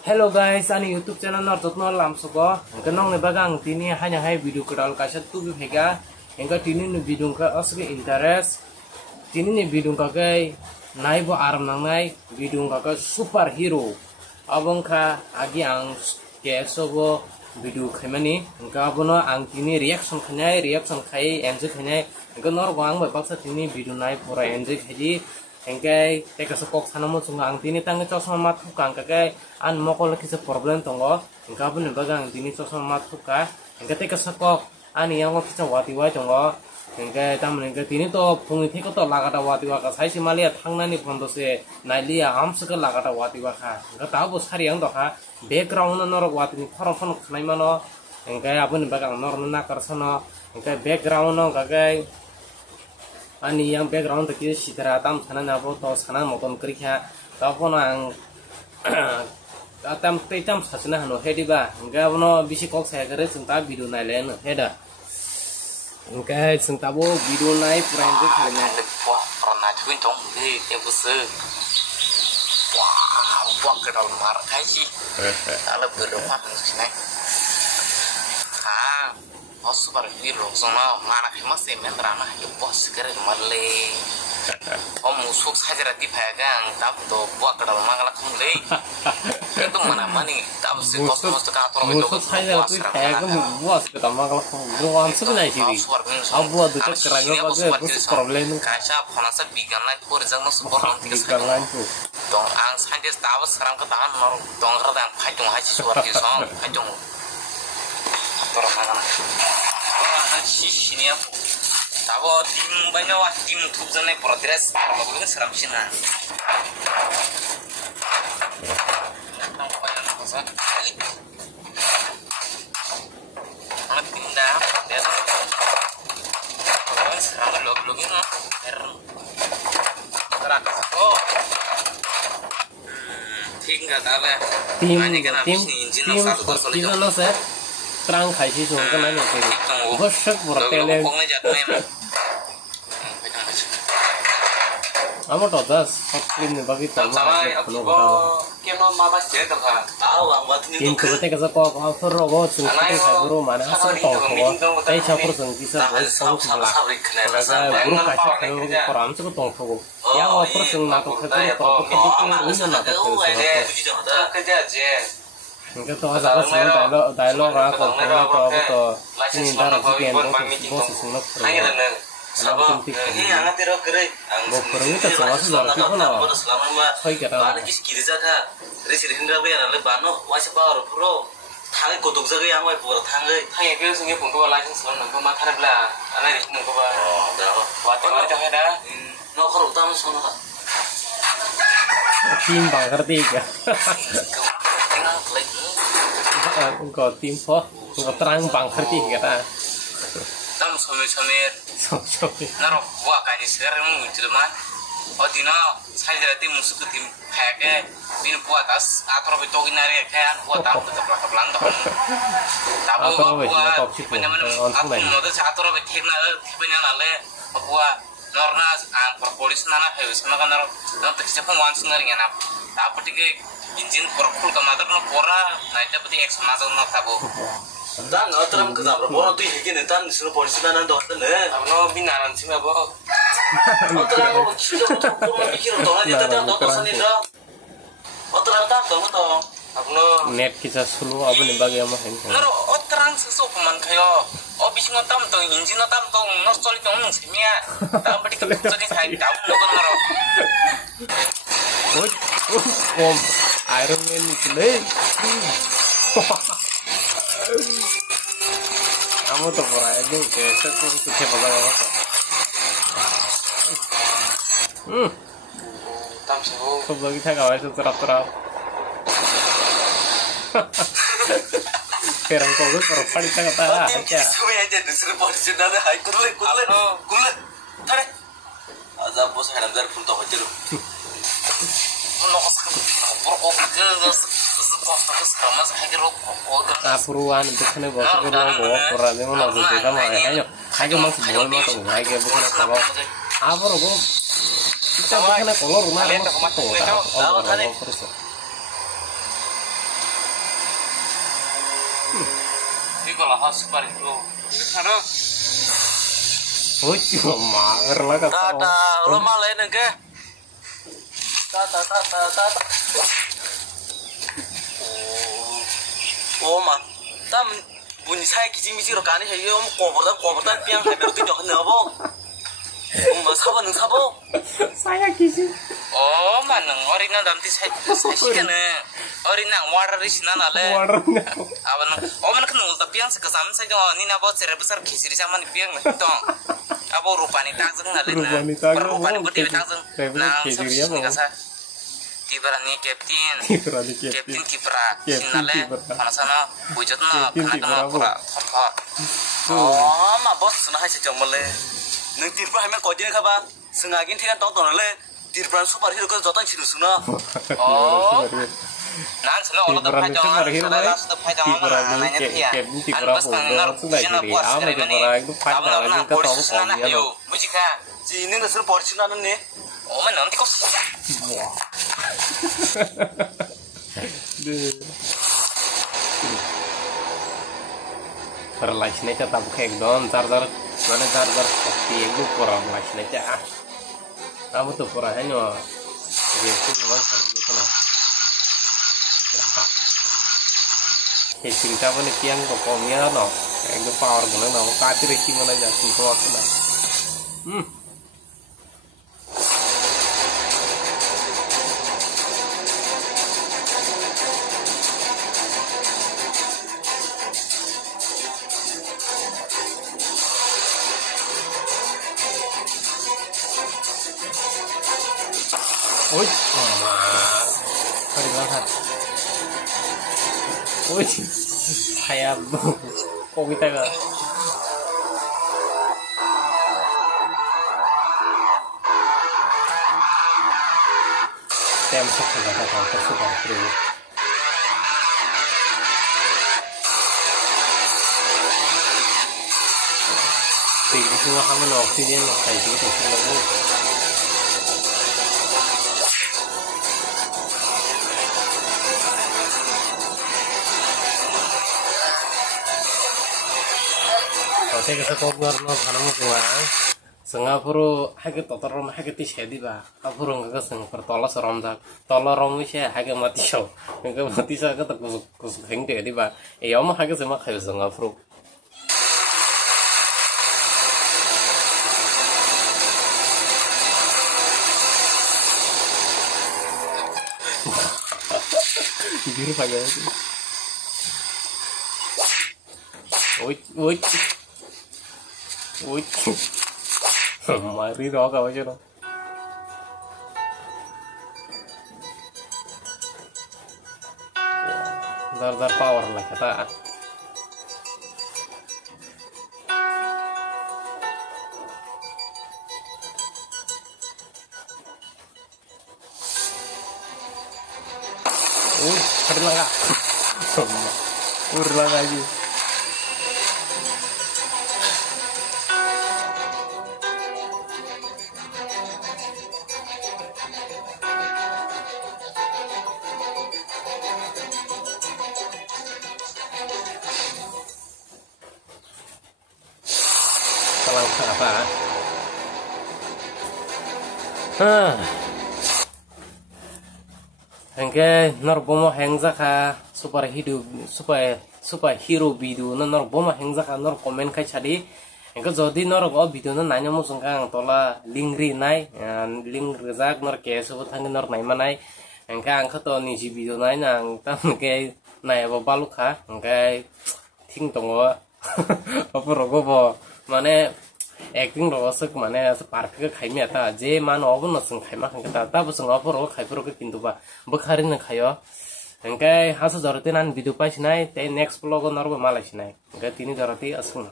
Hello guys, ani YouTube channel nor jotno lamsuko. Engka nong nebagang tini hanya hai video kedal kaset tu bihega. Engka tini ni video ka asli interest. Tini ni video ka kai nai bo aram nang nai video ka superhero. Abong ka agi ang keso bo video khaimani. Engka bono ang tini reaction khai enjoy khanai. Engka nor bo ang baksa tini video nai pura enjoy khaji. Engkai teka sekok sana mo sunga ang tini tangga cosma mat hukang kakai an mokol kisa problem tongo engka pun bagang tini cosma mat huka engka teka sekok an yang ko kisa wati wai tongo engkai tam engka tini to pungi theko to lagata wati wa ka sai simalia thangnani phondo se nailia amsaka lagata wati wa kha engka tabo sari ang to kha background norok wati ni phoro phon khnai mano engkai apun bagang nor na karsano engkai background no kakai ani yang background tadi sidra tam sana nabo to sana moton kerja tapon ang atam tetam sasna hano hediba enggak bono bisi kok saya kere cinta video nailen heda enggak cinta bo video naik friend kalinya wah pernah cuy dong di episode wah ke dalam mar kaji kalau berdepan sini oh superhero sono mana masih mendrama itu bos keren malay oh musuh saja di pegang tapi tuh buat ke dalam mangala kumlay itu mana mani tapi si kosmos itu kantor itu musuh saja di pegang buat ke dalam mangala kumlay bukan sebenarnya sih abu adu cek kerangnya bagai problem kaca panasnya bigan lain pur jangan super nanti sekali dong ang saja tahu sekarang ketahan orang dong kerang hajung haji superhero song hajung orang sini aku tahu tim banyak tim tujuannya progres kalau gue seram sih nah banyak kosan alat pindah dia kalau seram log-login lah terakhir oh tinggal ada tim lo set terang kaji so kan nanya tadi bosek bertele amo to das film ne bagi tamu kalau kemo mama jedo ka tahu ang buat ni tim kete kasa ko offer rogo sungkite saburo mana asal to ko tai chapur sungkisa bosong sala kasa guru kacha ko koram ko tong ko ya offer sung na to kete ko ko ko na to kerja je Enggak tahu asal dialog aku to ini darah sekian bos sunat Sabo, ini angat tiro kere. Bos perlu kita semua sudah kita lah. Hai kita. Bano kis kiri jaga, resi hindra be ana le bano wasi power pro. Thang kotuk jaga yang wai pura thang ge. Thang ye ke sungai pun ko license lo nang ko ma kharap la. Ana ni mun ko ba. Oh, dah. Wati ma ta heda. No khar utam sono ka. Tim bang ngerti ya. Engkau tim po, engkau terang bang ngerti kata. Tam somer. Naro buat kaji sekarang muncul man. Oh dina saya jadi musuh tim kayak bin buat tas atau betul nari kayak buat tahu tetap pelan tahun. Tahu buat benar-benar aku mau tuh atau betul nari benar nale buat norna polisi nana harus sama kan naro nanti siapa mau nari nggak nap. Tapi tiga injin perpul kemarin no pora naik dapat X masuk no tabu. Dan orang kita berpura tuh ini dan disuruh polisi dan anda tuh nih. Apa binaran sih apa? Orang sudah betul mikir tuh aja tadi anda tuh sendiri dah. Orang tak tahu tuh. Apa net kita selalu apa nih bagi ama ini. Naro orang sesuatu man kayo. Oh bisa ngotam tuh injin ngotam tuh nor solid tuh semia. Tapi kita jadi kayak tahu tuh naro. Oh, Iron Man itu deh. Kamu tuh pernah aja keset tuh siapa lagi? Tam sebu. Kau bagi saya kawai terap. Kerang kau lu perempuan kita kata lah. Semua aja disuruh polisi dan hai kulit. Tarik. Azab bos heran dar pun tahu aja lu. Apuruan bukan bos kedua bos kurang dia mau langsung kita mau ayo masih boleh mau tuh ayo bukan kalau apur bos kita bukan kalau rumah tuh kalau harus super itu karena oh cuma erlang kata Tata, lo malah ini ke? Tata. Oh, mah. Tam bunyi saya kicing-kicing lo kan ini om kopertan piang hai baru tunjuk kenapa? Mas sabar neng sabar. saya kisi oh mana orina dalam tis saya sih kan orina water di sini nale warna apa nang oh mana kenal tapi yang sekesam saya jangan ini apa cerai besar kisir sama nih piang nih tong apa rupanya tangzeng nale nah rupanya berdiri tangzeng nang sini kasa kiperan captain kipera sinale mana sana wujudnya karena pura Oh, mah bos senang aja cuma le. Neng tirpa hanya kau jadi apa? Sengaja kan tonton le. Tirpa super hero kan jotan situ suna. oh nan sana orang tuh pajang sana las tuh pajang mana nanya dia an pas pangenar sini buat segera ini abang nak polisi sana yo mujika Sini nasi porsi nana nih. oh mana nanti kau relasinya tetap kayak don charger mana charger seperti itu kurang relasinya cah kamu tuh kurang hanya gitu memang sama gitu nah heating apa nih tiang kokongnya no kayak itu power gimana mau kacir sih mana jadi keluar tuh Ôi, mà thôi đừng thật. Ôi, thèm cô cái tay rồi. Tem sắp phải là thật sự là từ. Thì chúng nó không có oxygen mà phải chỉ được không đâu. Oke, kita coba no karena kurang. Singapura hake totor rom hake ti shedi ba. Apuro ngaga sing pertola serom dak. Tola rom wishe hake mati show. Ngaga mati sa ka tak kus hengde di ba. E yom hake sema khayo Singapura. Biru pagaya. Oi. Ui, mari đó coi chứ đâu. Dar power lah kata. Terlaga. Terlaga aja. Langkah apa? Engke norbomo hengzaka super hero video na norbomo hengzaka nor comment kai chadi engke jodi nor go video na nanya mo sungkang tola lingri nai ling rezak nor ke so thang nor nai manai engke angka to ni ji video nai nang tam ke nai bo baluka engke ting tongo apa rogo bo mane acting ro sok mane perfect khaime ta je man obun sing khaima khang ta ta bus ngapor ro khaipro ke kintu ba bukhari na khayo engkai hasu jarate nan video pai sinai te next vlog nor ba malai sinai engkai tini jarate asuna